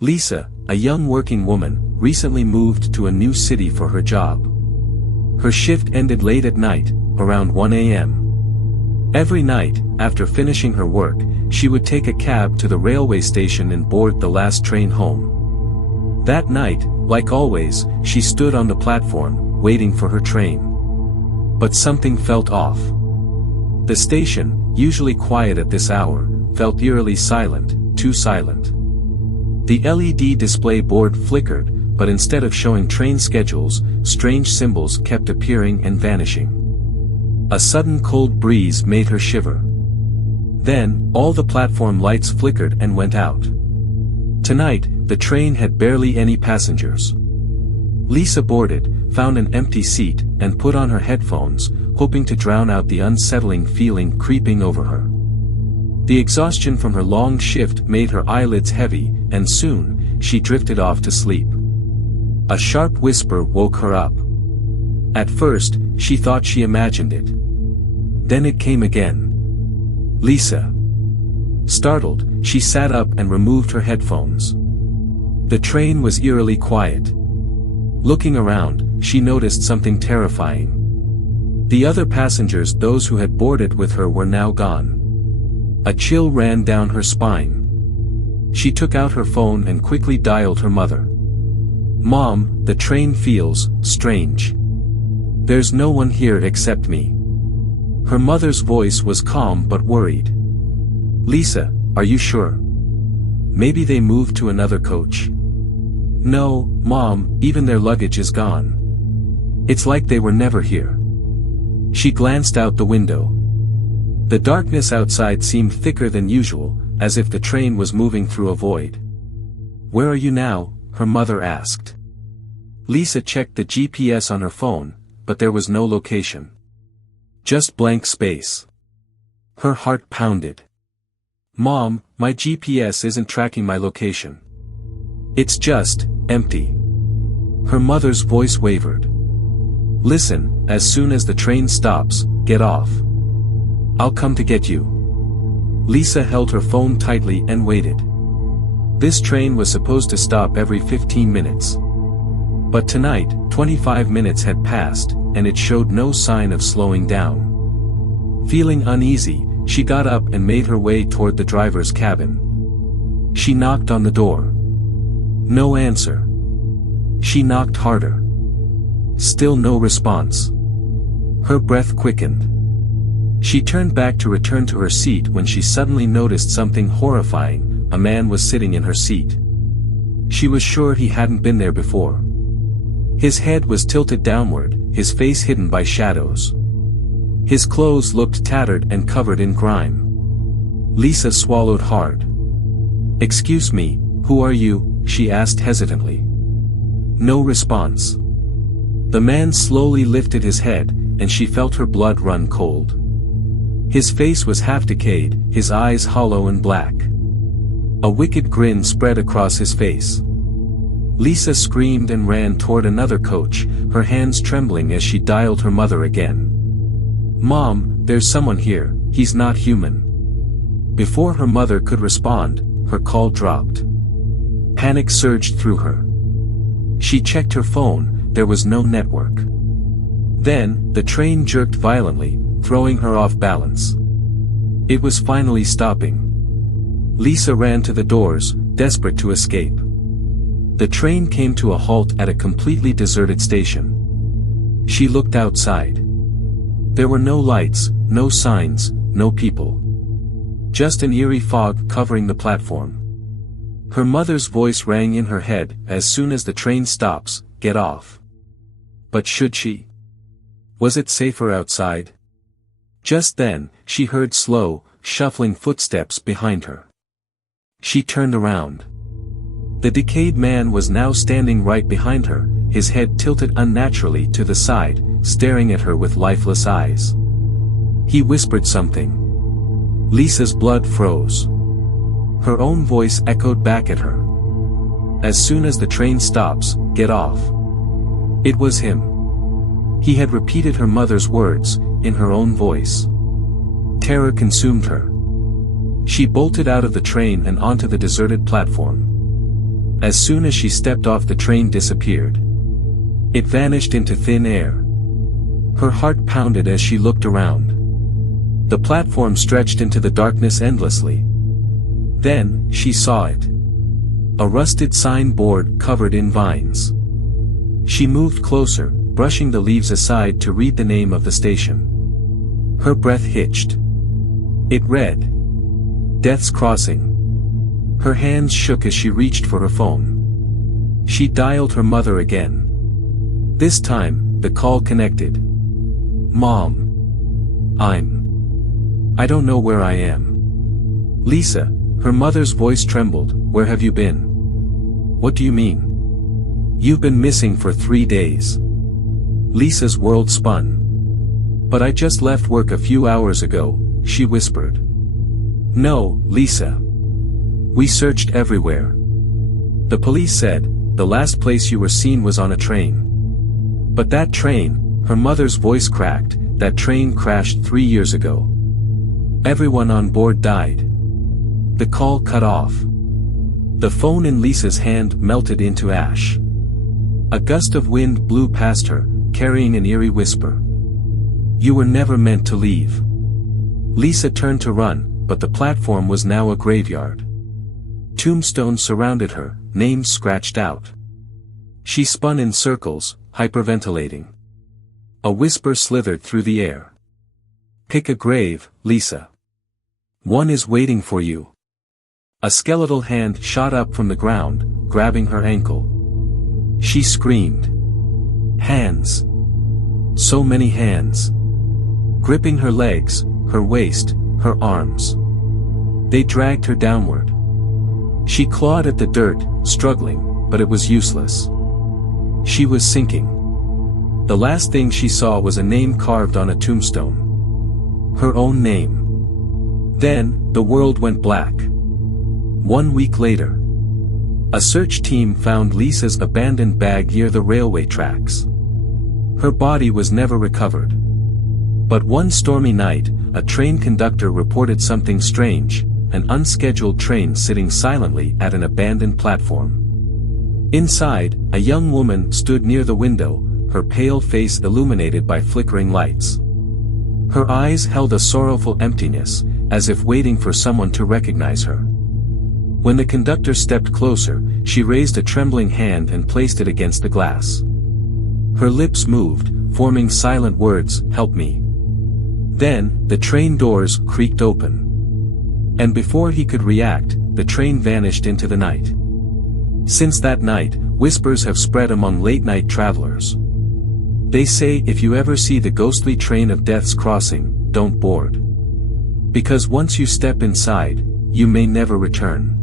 Lisa, a young working woman, recently moved to a new city for her job. Her shift ended late at night, around 1 a.m. Every night, after finishing her work, she would take a cab to the railway station and board the last train home. That night, like always, she stood on the platform, waiting for her train. But something felt off. The station, usually quiet at this hour, felt eerily silent, too silent. The LED display board flickered, but instead of showing train schedules, strange symbols kept appearing and vanishing. A sudden cold breeze made her shiver. Then, all the platform lights flickered and went out. Tonight, the train had barely any passengers. Lisa boarded, found an empty seat, and put on her headphones, hoping to drown out the unsettling feeling creeping over her. The exhaustion from her long shift made her eyelids heavy, and soon, she drifted off to sleep. A sharp whisper woke her up. At first, she thought she imagined it. Then it came again. Lisa. Startled, she sat up and removed her headphones. The train was eerily quiet. Looking around, she noticed something terrifying. The other passengers, those who had boarded with her, were now gone. A chill ran down her spine. She took out her phone and quickly dialed her mother. "Mom, the train feels strange. There's no one here except me." Her mother's voice was calm but worried. "Lisa, are you sure? Maybe they moved to another coach." "No, Mom, even their luggage is gone. It's like they were never here." She glanced out the window. The darkness outside seemed thicker than usual, as if the train was moving through a void. "Where are you now?" her mother asked. Lisa checked the GPS on her phone, but there was no location. Just blank space. Her heart pounded. "Mom, my GPS isn't tracking my location. It's just empty." Her mother's voice wavered. "Listen, as soon as the train stops, get off. I'll come to get you." Lisa held her phone tightly and waited. This train was supposed to stop every 15 minutes. But tonight, 25 minutes had passed, and it showed no sign of slowing down. Feeling uneasy, she got up and made her way toward the driver's cabin. She knocked on the door. No answer. She knocked harder. Still no response. Her breath quickened. She turned back to return to her seat when she suddenly noticed something horrifying. A man was sitting in her seat. She was sure he hadn't been there before. His head was tilted downward, his face hidden by shadows. His clothes looked tattered and covered in grime. Lisa swallowed hard. "Excuse me, who are you?" she asked hesitantly. No response. The man slowly lifted his head, and she felt her blood run cold. His face was half decayed, his eyes hollow and black. A wicked grin spread across his face. Lisa screamed and ran toward another coach, her hands trembling as she dialed her mother again. "Mom, there's someone here, he's not human." Before her mother could respond, her call dropped. Panic surged through her. She checked her phone, there was no network. Then, the train jerked violently, throwing her off balance. It was finally stopping. Lisa ran to the doors, desperate to escape. The train came to a halt at a completely deserted station. She looked outside. There were no lights, no signs, no people. Just an eerie fog covering the platform. Her mother's voice rang in her head, "As soon as the train stops, get off." But should she? Was it safer outside? Just then, she heard slow, shuffling footsteps behind her. She turned around. The decayed man was now standing right behind her, his head tilted unnaturally to the side, staring at her with lifeless eyes. He whispered something. Lisa's blood froze. Her own voice echoed back at her. "As soon as the train stops, get off." It was him. He had repeated her mother's words, in her own voice. Terror consumed her. She bolted out of the train and onto the deserted platform. As soon as she stepped off, the train disappeared. It vanished into thin air. Her heart pounded as she looked around. The platform stretched into the darkness endlessly. Then, she saw it. A rusted signboard covered in vines. She moved closer, brushing the leaves aside to read the name of the station. Her breath hitched. It read, "Death's Crossing." Her hands shook as she reached for her phone. She dialed her mother again. This time, the call connected. "Mom. I don't know where I am." "Lisa," her mother's voice trembled, "where have you been?" "What do you mean?" "You've been missing for 3 days." Lisa's world spun. "But I just left work a few hours ago," she whispered. "No, Lisa. We searched everywhere. The police said, the last place you were seen was on a train." "But that train," her mother's voice cracked, "that train crashed 3 years ago. Everyone on board died." The call cut off. The phone in Lisa's hand melted into ash. A gust of wind blew past her, carrying an eerie whisper. "You were never meant to leave." Lisa turned to run, but the platform was now a graveyard. Tombstones surrounded her, names scratched out. She spun in circles, hyperventilating. A whisper slithered through the air. "Pick a grave, Lisa. One is waiting for you." A skeletal hand shot up from the ground, grabbing her ankle. She screamed. Hands. So many hands. Gripping her legs, her waist, her arms. They dragged her downward. She clawed at the dirt, struggling, but it was useless. She was sinking. The last thing she saw was a name carved on a tombstone. Her own name. Then, the world went black. 1 week later. A search team found Lisa's abandoned bag near the railway tracks. Her body was never recovered. But one stormy night, a train conductor reported something strange, an unscheduled train sitting silently at an abandoned platform. Inside, a young woman stood near the window, her pale face illuminated by flickering lights. Her eyes held a sorrowful emptiness, as if waiting for someone to recognize her. When the conductor stepped closer, she raised a trembling hand and placed it against the glass. Her lips moved, forming silent words, "Help me." Then, the train doors creaked open. And before he could react, the train vanished into the night. Since that night, whispers have spread among late-night travelers. They say if you ever see the ghostly train of death's crossing, don't board. Because once you step inside, you may never return.